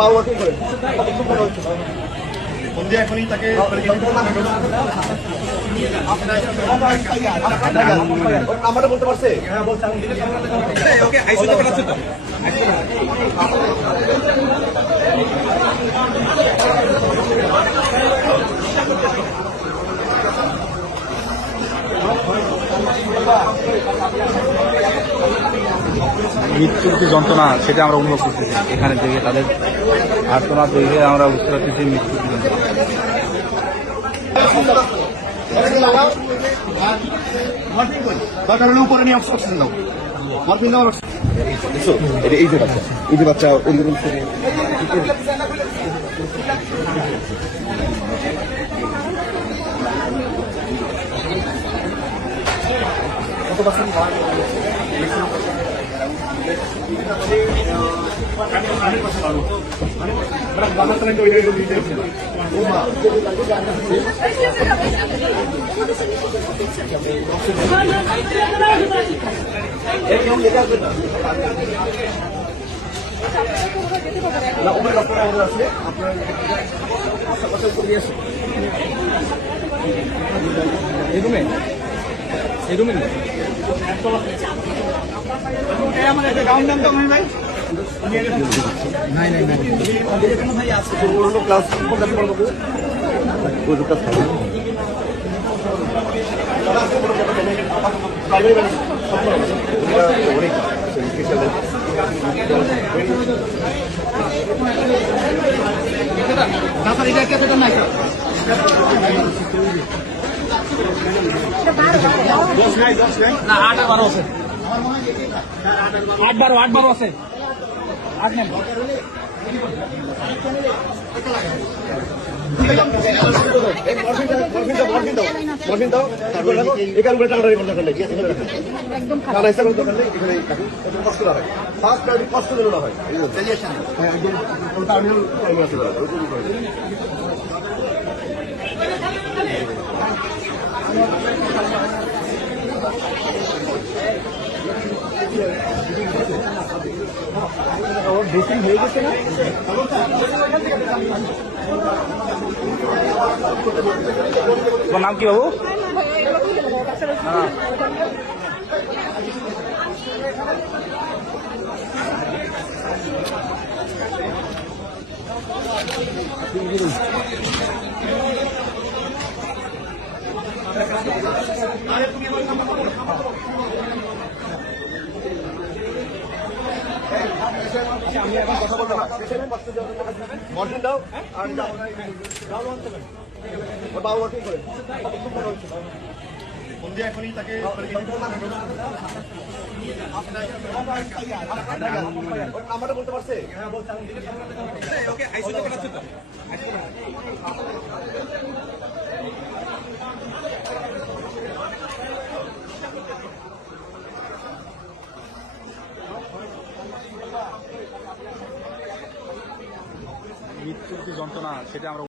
বাবা ঠিক করে বন্ধু এখনই তাকে নাম্বারটা বলতে পারছে? হ্যাঁ বলছে। ওকে আইসিতে পাঠাচ্ছে তো। মৃত্যুর যে যন্ত্রণা সেটা আমরা অনুভব করতেছি এখানে থেকে তাদের আর্তনাদ দেখে আমরা বুঝতে পারতেছি মৃত্যুর যন্ত্রণা। উপরে নিয়ে অক্সিজেন দাও, মরফিন দাও। এই যে বাচ্চা, এই যে বাচ্চা কত পার্সেন্ট ক্লাস না 8-12 আছে, 8-12 আছে, 8 নেন। মরফিন দাও, তারপর এখানে উপরে টাকা কষ্ট না হয়, ফার্স্ট কষ্ট যেন না হয়। ড্রেসিং হয়ে গেছে না? তোমার নাম কি বাবু? আমি এখন কথা বলবো না, মরফিন দাও আর বাবা ঠিক করে বন্ধু এখনই তাকে নাম্বারটা বলতে পারছে? হ্যাঁ বলছে। ওকে আইসিতে পাঠাচ্ছে তো। মৃত্যুর যে যন্ত্রণা সেটা আমরা